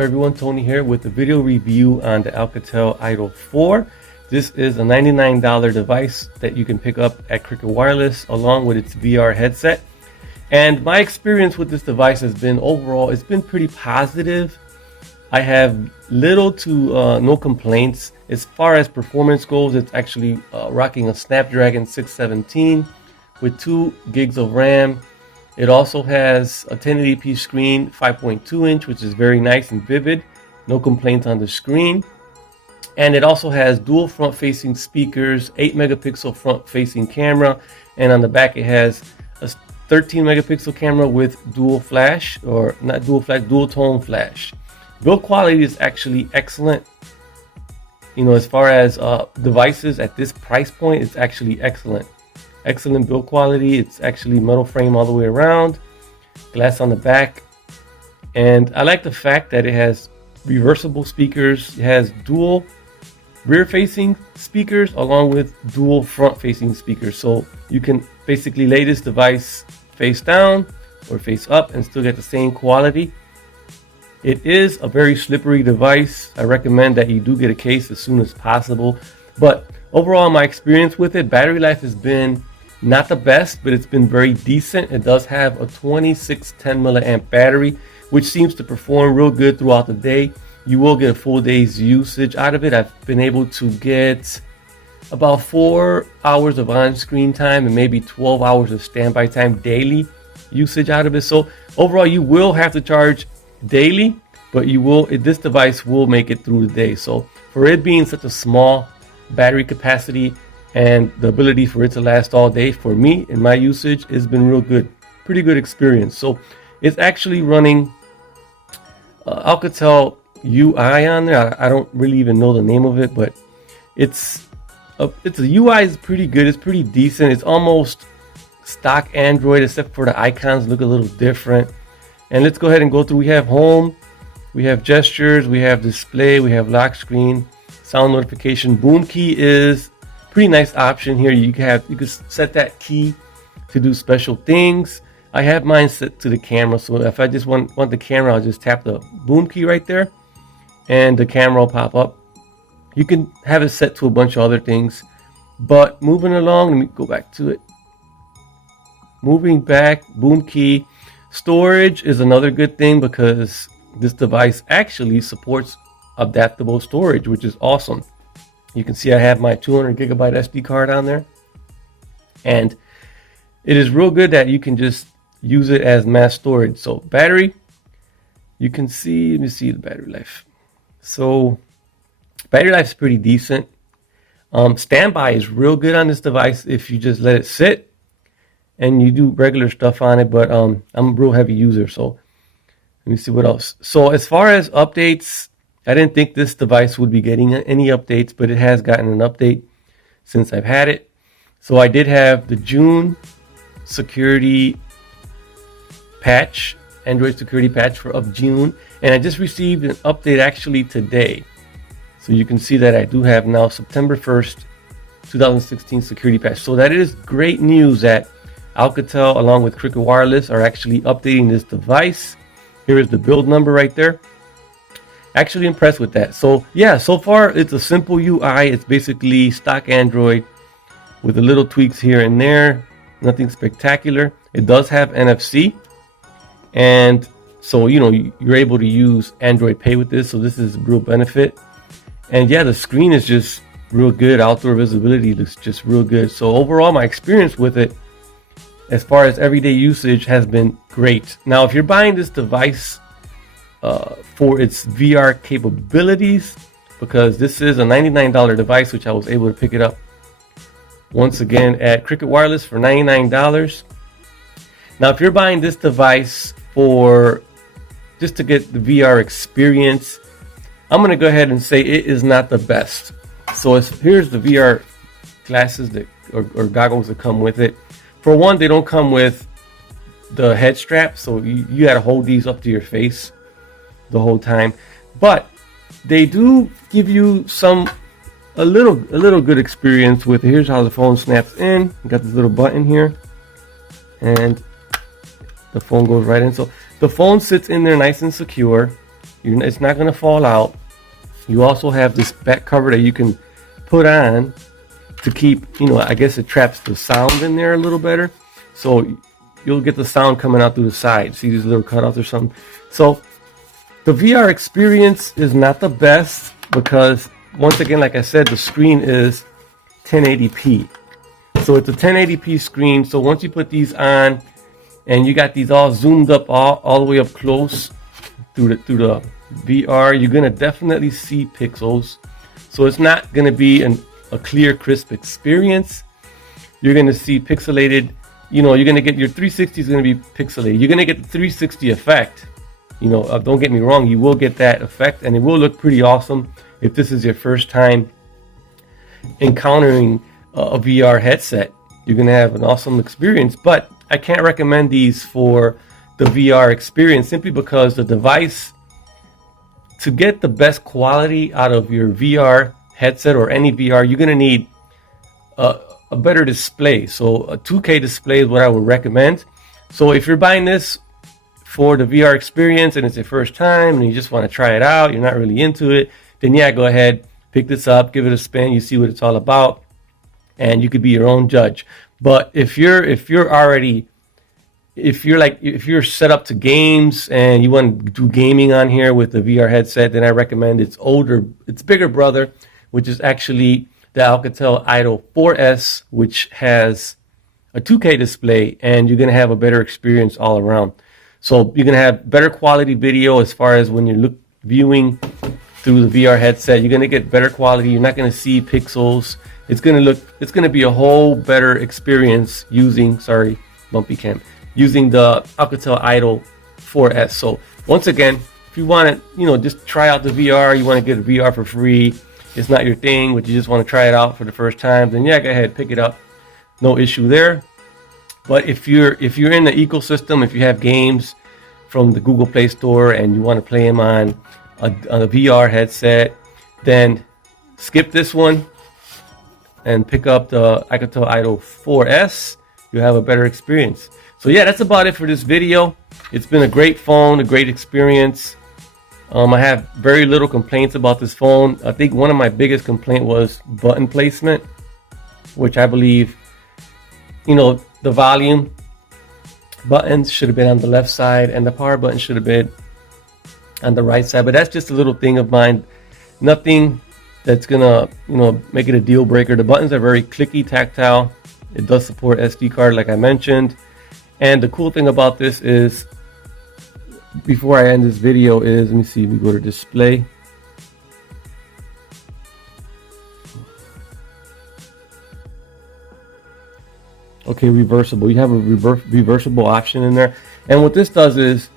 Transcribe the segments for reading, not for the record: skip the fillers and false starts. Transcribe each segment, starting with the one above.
everyone, Tony here with a video review on the Alcatel Idol 4. This is a $99 device that you can pick up at Cricket Wireless along with its VR headset. And my experience with this device has been overall, it's been pretty positive. I have little to no complaints. As far as performance goes, it's actually rocking a Snapdragon 617 with 2 gigs of RAM. It also has a 1080p screen, 5.2 inch, which is very nice and vivid. No complaints on the screen. And it also has dual front facing speakers, 8 megapixel front facing camera. And on the back, it has a 13 megapixel camera with dual flash, or not dual flash, dual tone flash. Build quality is actually excellent. You know, as far as devices at this price point, it's actually excellent. Excellent build quality. It's actually metal frame all the way around, glass on the back, and I like the fact that it has reversible speakers. It has dual rear facing speakers along with dual front facing speakers, so you can basically lay this device face down or face up and still get the same quality. It is a very slippery device. I recommend that you do get a case as soon as possible, but overall my experience with it, battery life has been not the best, but it's been very decent. It does have a 2610 milliamp battery, which seems to perform real good throughout the day. You will get a full day's usage out of it. I've been able to get about 4 hours of on-screen time and maybe 12 hours of standby time daily usage out of it. So overall, you will have to charge daily, but this device will make it through the day. So for it being such a small battery capacity and the ability for it to last all day, for me in my usage, has been real good. Pretty good experience. So it's actually running Alcatel UI on there. I don't really even know the name of it, but it's a UI is pretty good. It's pretty decent. It's almost stock Android, except for the icons look a little different. And let's go ahead and go through. We have home, we have gestures, we have display, we have lock screen, sound notification. Boom key is pretty nice option here. You can set that key to do special things. I have mine set to the camera, so if I just want the camera, I'll just tap the boom key right there and the camera will pop up. You can have it set to a bunch of other things, but moving along, let me go back to it. Moving back, boom key. Storage is another good thing because this device actually supports adaptable storage, which is awesome. You can see I have my 200 gigabyte SD card on there, and it is real good that you can just use it as mass storage. So battery, you can see, let me see the battery life. So battery life is pretty decent. Standby is real good on this device if you just let it sit and you do regular stuff on it, but I'm a real heavy user, so let me see what else. So as far as updates, I didn't think this device would be getting any updates, but it has gotten an update since I've had it. So I did have the June security patch, Android security patch of June, and I just received an update actually today. So you can see that I do have now September 1st, 2016 security patch. So that is great news that Alcatel along with Cricket Wireless are actually updating this device. Here is the build number right there. Actually impressed with that. So yeah, so far it's a simple UI. It's basically stock Android with the little tweaks here and there. Nothing spectacular. It does have NFC, and so you're able to use Android Pay with this. So this is a real benefit. And yeah, the screen is just real good. Outdoor visibility looks just real good. So overall, my experience with it as far as everyday usage has been great. Now, if you're buying this device for its VR capabilities, because this is a $99 device, which I was able to pick it up once again at Cricket Wireless for $99. Now, if you're buying this device for just to get the VR experience, I'm going to go ahead and say it is not the best. So here's the VR glasses or goggles that come with it. For one, they don't come with the head strap, so you got to hold these up to your face the whole time, but they do give you a little good experience with it. Here's how the phone snaps in. You got this little button here, and the phone goes right in. So the phone sits in there nice and secure. It's not going to fall out. You also have this back cover that you can put on to keep, I guess it traps the sound in there a little better. So you'll get the sound coming out through the side. See these little cutouts or something? So the VR experience is not the best because, once again, like I said, the screen is 1080p. So it's a 1080p screen. So once you put these on and you got these all zoomed up all the way up close through the VR, you're going to definitely see pixels. So it's not going to be a clear, crisp experience. You're going to see pixelated. You're going to get your 360 is going to be pixelated. You're going to get the 360 effect. Don't get me wrong, you will get that effect, and it will look pretty awesome if this is your first time encountering a VR headset. You're going to have an awesome experience, but I can't recommend these for the VR experience simply because the device, to get the best quality out of your VR headset or any VR, you're going to need a better display. So a 2K display is what I would recommend. So if you're buying this for the VR experience and it's your first time and you just want to try it out, you're not really into it, then yeah, go ahead, pick this up, give it a spin, you see what it's all about, and you could be your own judge. But if you're set up to games and you want to do gaming on here with the VR headset, then I recommend its bigger brother, which is actually the Alcatel Idol 4S, which has a 2K display, and you're going to have a better experience all around. So you're going to have better quality video as far as when you're viewing through the VR headset. You're going to get better quality. You're not going to see pixels. It's going to be a whole better experience using the Alcatel Idol 4S. So once again, if you want to, just try out the VR, you want to get a VR for free, it's not your thing, but you just want to try it out for the first time, then yeah, go ahead, pick it up. No issue there. But if you're in the ecosystem, if you have games from the Google Play Store and you want to play them on a VR headset, then skip this one and pick up the Alcatel Idol 4S. You'll have a better experience. So yeah, that's about it for this video. It's been a great phone, a great experience. I have very little complaints about this phone. I think one of my biggest complaint was button placement, which I believe, the volume buttons should have been on the left side and the power button should have been on the right side. But that's just a little thing of mine. Nothing that's gonna, make it a deal breaker. The buttons are very clicky, tactile. It does support SD card, like I mentioned. And the cool thing about this is, before I end this video, let me see, we go to display. Okay, reversible. You have a reversible option in there. And what this does is,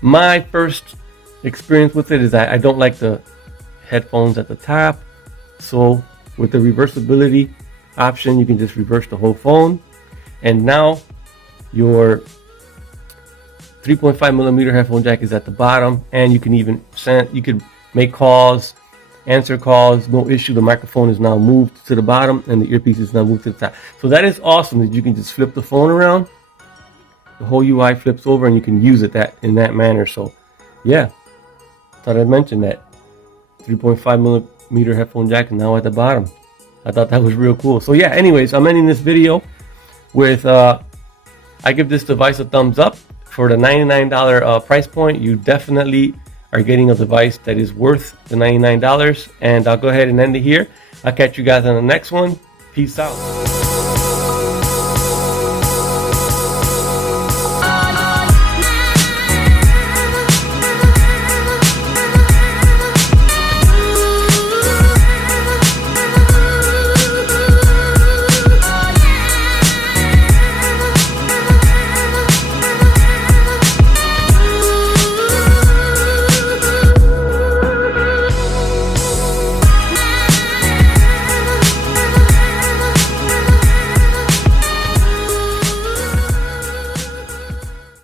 my first experience with it is I don't like the headphones at the top. So with the reversibility option, you can just reverse the whole phone. And now your 3.5 millimeter headphone jack is at the bottom, and you can even make calls, answer calls, no issue. The microphone is now moved to the bottom and the earpiece is now moved to the top. So that is awesome that you can just flip the phone around. The whole UI flips over and you can use it in that manner. So yeah, thought I'd mention that. 3.5 millimeter headphone jack now at the bottom. I thought that was real cool. So yeah, anyways, I'm ending this video with I give this device a thumbs up. For the $99 price point, you definitely are getting a device that is worth the $99. And I'll go ahead and end it here. I'll catch you guys on the next one. Peace out.